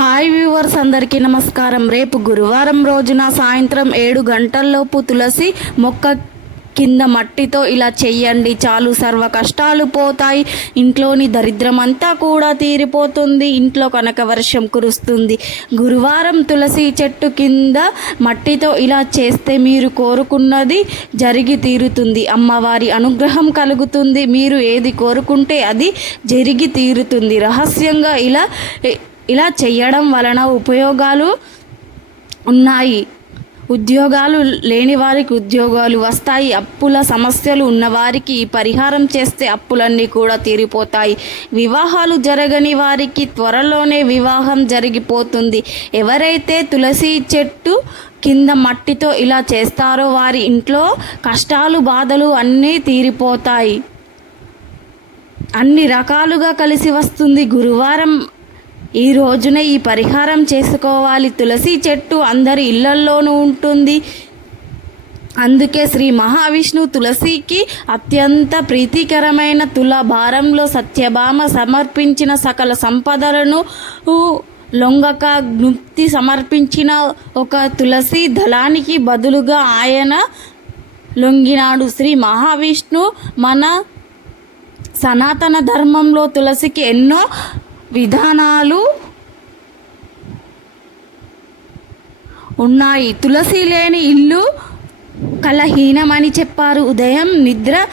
Hi viewers అందరికీ నమస్కారం. రేపు గురువారం రోజున సాయంత్రం ఏడు గంటల్లోపు తులసి మొక్క కింద మట్టితో ఇలా చెయ్యండి. చాలు సర్వ కష్టాలు పోతాయి. ఇంట్లోని దరిద్రం అంతా కూడా తీరిపోతుంది. ఇంట్లో కనుక వర్షం కురుస్తుంది. గురువారం తులసి చెట్టు కింద మట్టితో ఇలా చేస్తే మీరు కోరుకున్నది జరిగి తీరుతుంది. అమ్మవారి అనుగ్రహం కలుగుతుంది. మీరు ఏది కోరుకుంటే అది జరిగి తీరుతుంది. రహస్యంగా ఇలా ఇలా చేయడం వలన ఉపయోగాలు ఉన్నాయి. ఉద్యోగాలు లేని వారికి ఉద్యోగాలు వస్తాయి. అప్పుల సమస్యలు ఉన్నవారికి ఈ పరిహారం చేస్తే అప్పులన్నీ కూడా తీరిపోతాయి. వివాహాలు జరగని వారికి త్వరలోనే వివాహం జరిగిపోతుంది. ఎవరైతే తులసి చెట్టు కింద మట్టితో ఇలా చేస్తారో వారి ఇంట్లో కష్టాలు బాధలు అన్నీ తీరిపోతాయి. అన్ని రకాలుగా కలిసి వస్తుంది. గురువారం ఈ రోజున ఈ పరిహారం చేసుకోవాలి. తులసి చెట్టు అందరి ఇళ్ళల్లోనూ ఉంటుంది. అందుకే శ్రీ మహావిష్ణు తులసికి అత్యంత ప్రీతికరమైన తులాభారంలో సత్యభామ సమర్పించిన సకల సంపదలను లొంగక జ్ఞప్తి సమర్పించిన ఒక తులసి దళానికి బదులుగా ఆయన లొంగినాడు. శ్రీ మహావిష్ణు మన సనాతన ధర్మంలో తులసికి ఎన్నో విధానాలు ఉన్నాయి. తులసి లేని ఇల్లు కలహీనమని చెప్పారు. ఉదయం నిద్ర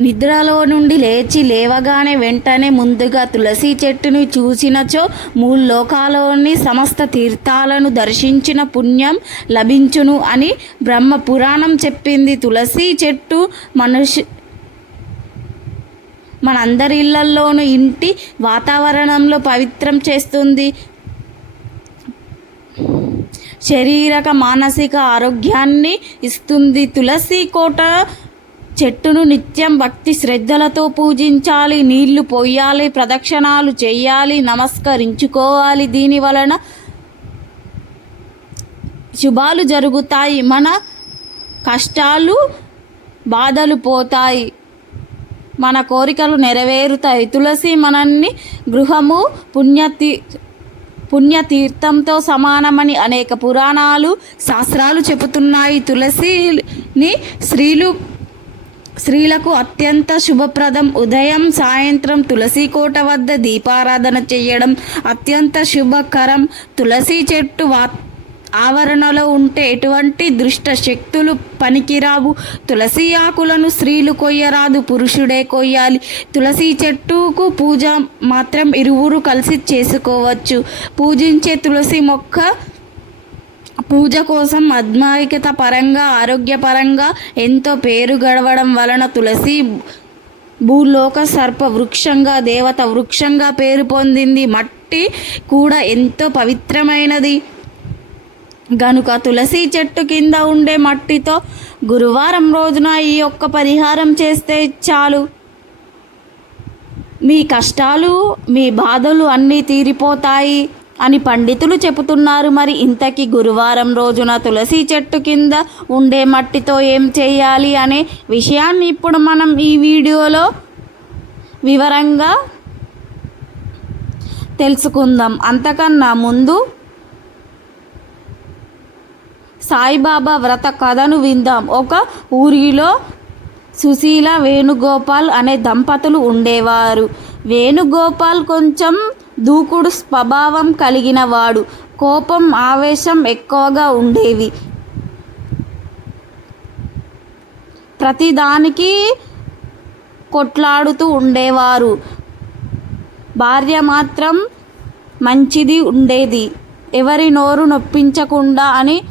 నిద్రలో నుండి లేచి లేవగానే వెంటనే ముందుగా తులసి చెట్టును చూసినచో మూడు లోకాలోని సమస్త తీర్థాలను దర్శించిన పుణ్యం లభించును అని బ్రహ్మ పురాణం చెప్పింది. తులసి చెట్టు మనుషు మనందరి ఇళ్ళల్లోనూ ఇంటి వాతావరణంలో పవిత్రం చేస్తుంది. శరీరక మానసిక ఆరోగ్యాన్ని ఇస్తుంది. తులసి కోట చెట్టును నిత్యం భక్తి శ్రద్ధలతో పూజించాలి. నీళ్ళు పోయాలి ప్రదక్షిణాలు చేయాలి నమస్కరించుకోవాలి. దీని వలన శుభాలు జరుగుతాయి. మన కష్టాలు బాధలు పోతాయి. మన కోరికలు నెరవేరుతాయి. తులసి మనల్ని గృహము పుణ్యతీ పుణ్యతీర్థంతో సమానమని అనేక పురాణాలు శాస్త్రాలు చెబుతున్నాయి. తులసిని స్త్రీలు స్త్రీలకు అత్యంత శుభప్రదం. ఉదయం సాయంత్రం తులసి కోట వద్ద దీపారాధన చేయడం అత్యంత శుభకరం. తులసి చెట్టు వా ఆవరణలో ఉంటే ఎటువంటి దుష్ట శక్తులు పనికిరావు. తులసి ఆకులను స్త్రీలు కొయ్యరాదు పురుషుడే కొయ్యాలి. తులసి చెట్టుకు పూజ మాత్రం ఇరువురు కలిసి చేసుకోవచ్చు. పూజించే తులసి మొక్క పూజ కోసం అద్మాయికత పరంగా ఆరోగ్యపరంగా ఎంతో పేరు గడవడం వలన తులసి భూలోక సర్ప వృక్షంగా దేవత వృక్షంగా పేరు పొందింది. మట్టి కూడా ఎంతో పవిత్రమైనది. గనుక తులసి చెట్టు కింద ఉండే మట్టితో గురువారం రోజున ఈ యొక్క పరిహారం చేస్తే చాలు. మీ కష్టాలు మీ బాధలు అన్నీ తీరిపోతాయి అని పండితులు చెబుతున్నారు. మరి ఇంతకీ గురువారం రోజున తులసి చెట్టు కింద ఉండే మట్టితో ఏం చేయాలి అనే విషయాన్ని ఇప్పుడు మనం ఈ వీడియోలో వివరంగా తెలుసుకుందాం. అంతకన్నా ముందు సాయిబాబా వ్రత కథను విందాం. ఒక ఊరిలో సుశీల వేణుగోపాల్ అనే దంపతులు ఉండేవారు. వేణుగోపాల్ కొంచెం దూకుడు స్వభావం కలిగిన వాడు కోపం ఆవేశం ఎక్కువగా ఉండేవి. ప్రతిదానికి కొట్లాడుతూ ఉండేవారు. భార్య మాత్రం మంచిది ఉండేది. ఎవరి నోరు నొప్పించకుండా అని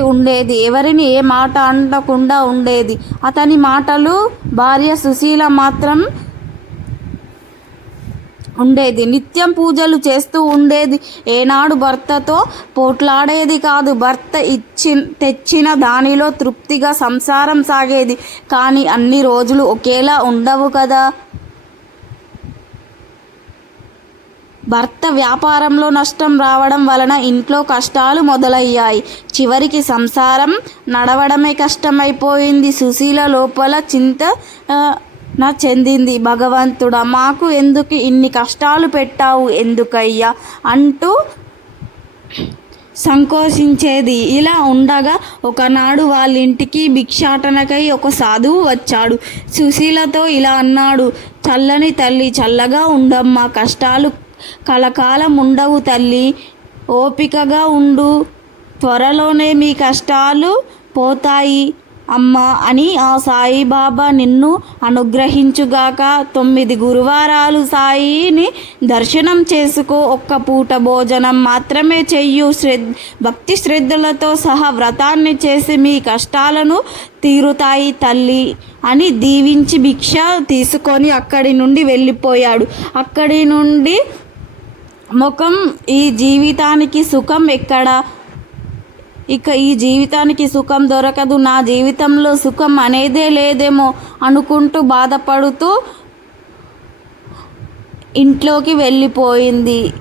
ఉండేది. ఎవరిని ఏ మాట అనకుండా ఉండేది. అతని మాటలు భార్య సుశీల మాత్రం ఉండేది. నిత్యం పూజలు చేస్తూ ఉండేది. ఏనాడు భర్తతో పోట్లాడేది కాదు. భర్త ఇచ్చి తెచ్చిన దానిలో తృప్తిగా సంసారం సాగేది. కానీ అన్ని రోజులు ఒకేలా ఉండవు కదా. భర్త వ్యాపారంలో నష్టం రావడం వలన ఇంట్లో కష్టాలు మొదలయ్యాయి. చివరికి సంసారం నడవడమే కష్టమైపోయింది. సుశీల లోపల చింత నా చెందింది. భగవంతుడా మాకు ఎందుకు ఇన్ని కష్టాలు పెట్టావు? ఎందుకయ్యా? అంటూ సంకోచించేది. ఇలా ఉండగా ఒకనాడు వాళ్ళ ఇంటికి భిక్షాటనకై ఒక సాధువు వచ్చాడు. సుశీలతో ఇలా అన్నాడు చల్లని తల్లి చల్లగా ఉండమ్మా. కష్టాలు కలకాలం ఉండవు తల్లి. ఓపికగా ఉండు. త్వరలోనే మీ కష్టాలు పోతాయి. అమ్మా అని ఆ సాయిబాబా నిన్ను అనుగ్రహించుగాక తొమ్మిది గురువారాలు సాయిని దర్శనం చేసుకో. ఒక్క పూట భోజనం మాత్రమే చెయ్యు. శ్రద్ధ భక్తి శ్రద్ధలతో సహా వ్రతాన్ని చేసి మీ కష్టాలను తీరుతాయి తల్లి అని దీవించి భిక్ష తీసుకొని అక్కడి నుండి వెళ్ళిపోయాడు. అక్కడి నుండి ముఖం ఈ జీవితానికి సుఖం ఎక్కడ? ఇక ఈ జీవితానికి సుఖం దొరకదు. నా జీవితంలో సుఖం అనేదే లేదేమో అనుకుంటూ బాధపడుతూ ఇంట్లోకి వెళ్ళిపోయింది.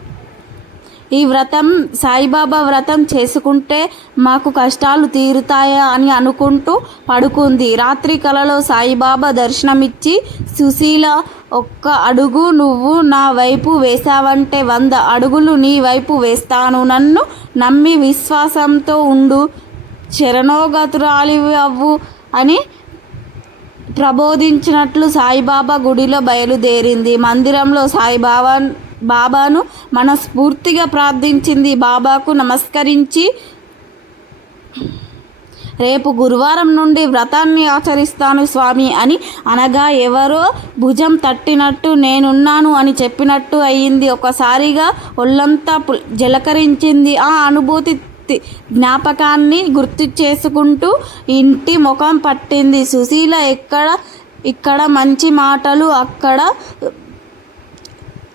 ఈ వ్రతం సాయిబాబా వ్రతం చేసుకుంటే మాకు కష్టాలు తీరుతాయా అని అనుకుంటూ పడుకుంది. రాత్రి కలలో సాయిబాబా దర్శనమిచ్చి సుశీల ఒక్క అడుగు నువ్వు నా వైపు వేశావంటే వంద అడుగులు నీ వైపు వేస్తాను. నన్ను నమ్మి విశ్వాసంతో ఉండు. శరణోగతురాలి అవ్వు అని ప్రబోధించినట్లు సాయిబాబా గుడిలో బయలుదేరింది. మందిరంలో సాయిబాబా బాబాను మనస్ఫూర్తిగా ప్రార్థించింది. బాబాకు నమస్కరించి రేపు గురువారం నుండి వ్రతాన్ని ఆచరిస్తాను స్వామి అని అనగా ఎవరో భుజం తట్టినట్టు నేనున్నాను అని చెప్పినట్టు అయ్యింది. ఒకసారిగా ఒళ్ళంతా జలకరించింది. ఆ అనుభూతి జ్ఞాపకాన్ని గుర్తు చేసుకుంటూ ఇంటి ముఖం పట్టింది. సుశీల ఎక్కడ ఇక్కడ మంచి మాటలు అక్కడ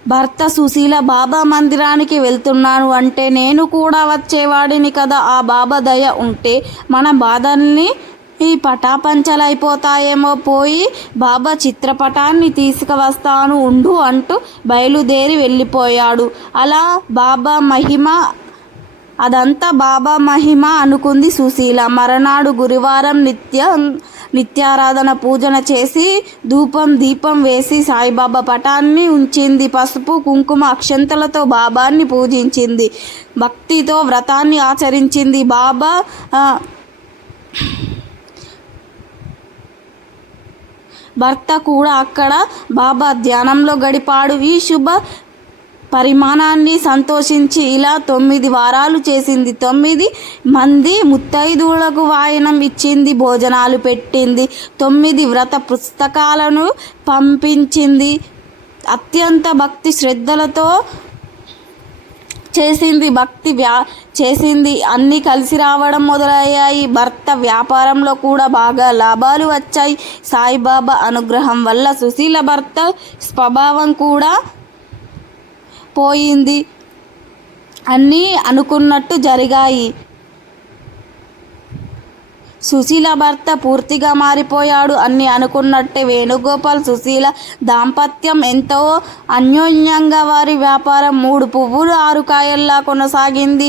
భర్త సుశీల బాబా మందిరానికి వెళ్తున్నాను అంటే నేను కూడా వచ్చేవాడిని కదా. ఆ బాబా దయ ఉంటే మన బాధల్ని ఈ పటాపంచలైపోతాయేమో. పోయి బాబా చిత్రపటాన్ని తీసుకువస్తాను ఉండు అంటూ బయలుదేరి వెళ్ళిపోయాడు. అలా బాబా మహిమ అదంతా బాబా మహిమ అనుకుంది సుశీల. మరనాడు గురువారం నిత్యం నిత్యారాధన పూజన చేసి ధూపం దీపం వేసి సాయిబాబా పటాన్ని ఉంచింది. పసుపు కుంకుమ అక్షంతలతో బాబాన్ని పూజించింది. భక్తితో వ్రతాన్ని ఆచరించింది. బాబా ఆ, భర్త కూడా అక్కడ బాబా ధ్యానంలో గడిపాడు. ఈ శుభ పరిమాణాన్ని సంతోషించి ఇలా తొమ్మిది వారాలు చేసింది. తొమ్మిది మంది ముత్తైదువులకు వాయనం ఇచ్చింది భోజనాలు పెట్టింది. తొమ్మిది వ్రత పుస్తకాలను పంపించింది. అత్యంత భక్తి శ్రద్ధలతో చేసింది భక్తి వ్యా చేసింది. అన్నీ కలిసి రావడం మొదలయ్యాయి. భర్త వ్యాపారంలో కూడా బాగా లాభాలు వచ్చాయి. సాయిబాబా అనుగ్రహం వల్ల సుశీల భర్త స్వభావం కూడా పోయింది అన్నీ అనుకున్నట్టు జరిగాయి. సుశీల భర్త పూర్తిగా మారిపోయాడు. అని అనుకున్నట్టే వేణుగోపాల్ సుశీల దాంపత్యం ఎంతో అన్యోన్యంగా వారి వ్యాపారం మూడు పువ్వులు ఆరు కాయల్లా కొనసాగింది.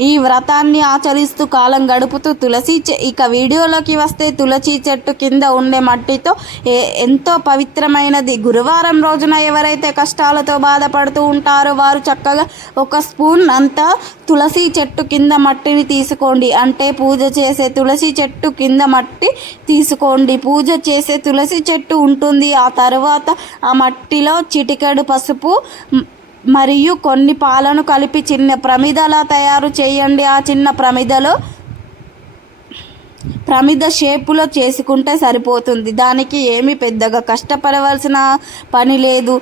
ఈ వ్రతాన్ని ఆచరిస్తూ కాలం గడుపుతూ తులసి ఇక వీడియోలోకి వస్తే తులసి చెట్టు కింద ఉండే మట్టితో ఏ- ఎంతో పవిత్రమైనది. గురువారం రోజున ఎవరైతే కష్టాలతో బాధపడుతూ ఉంటారో వారు చక్కగా ఒక స్పూన్ అంతా తులసి చెట్టు కింద మట్టిని తీసుకోండి. అంటే పూజ చేసే తులసి చెట్టు కింద మట్టి తీసుకోండి. పూజ చేసే తులసి చెట్టు ఉంటుంది. ఆ తర్వాత ఆ మట్టిలో చిటికెడు పసుపు మరియు కొన్ని పాలను కలిపి చిన్న ప్రమిదలా తయారు చేయండి. ఆ చిన్న ప్రమిదలో ప్రమిద షేపులో చేసుకుంటే సరిపోతుంది. దానికి ఏమి పెద్దగా కష్టపడవలసిన పని లేదు.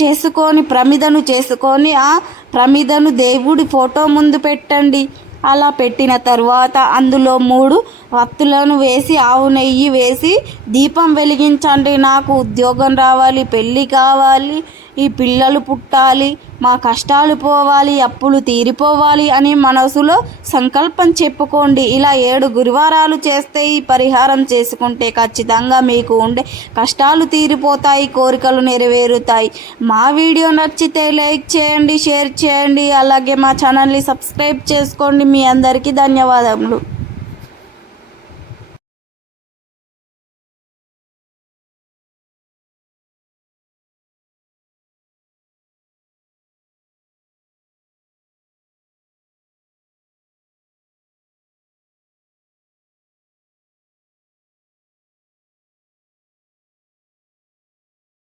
చేసుకొని ప్రమిదను చేసుకొని ఆ ప్రమిదను దేవుడి ఫోటో ముందు పెట్టండి. అలా పెట్టిన తర్వాత అందులో మూడు వత్తులను వేసి ఆవు నెయ్యి వేసి దీపం వెలిగించండి. నాకు ఉద్యోగం రావాలి పెళ్ళి కావాలి ఈ పిల్లలు పుట్టాలి మా కష్టాలు పోవాలి అప్పులు తీరిపోవాలి అని మనసులో సంకల్పం చెప్పుకోండి. ఇలా ఏడు గురువారాలు చేస్తే ఈ పరిహారం చేసుకుంటే ఖచ్చితంగా మీకు ఉండే కష్టాలు తీరిపోతాయి కోరికలు నెరవేరుతాయి. మా వీడియో నచ్చితే లైక్ చేయండి షేర్ చేయండి. అలాగే మా ఛానల్ని సబ్స్క్రైబ్ చేసుకోండి. మీ అందరికీ ధన్యవాదములు.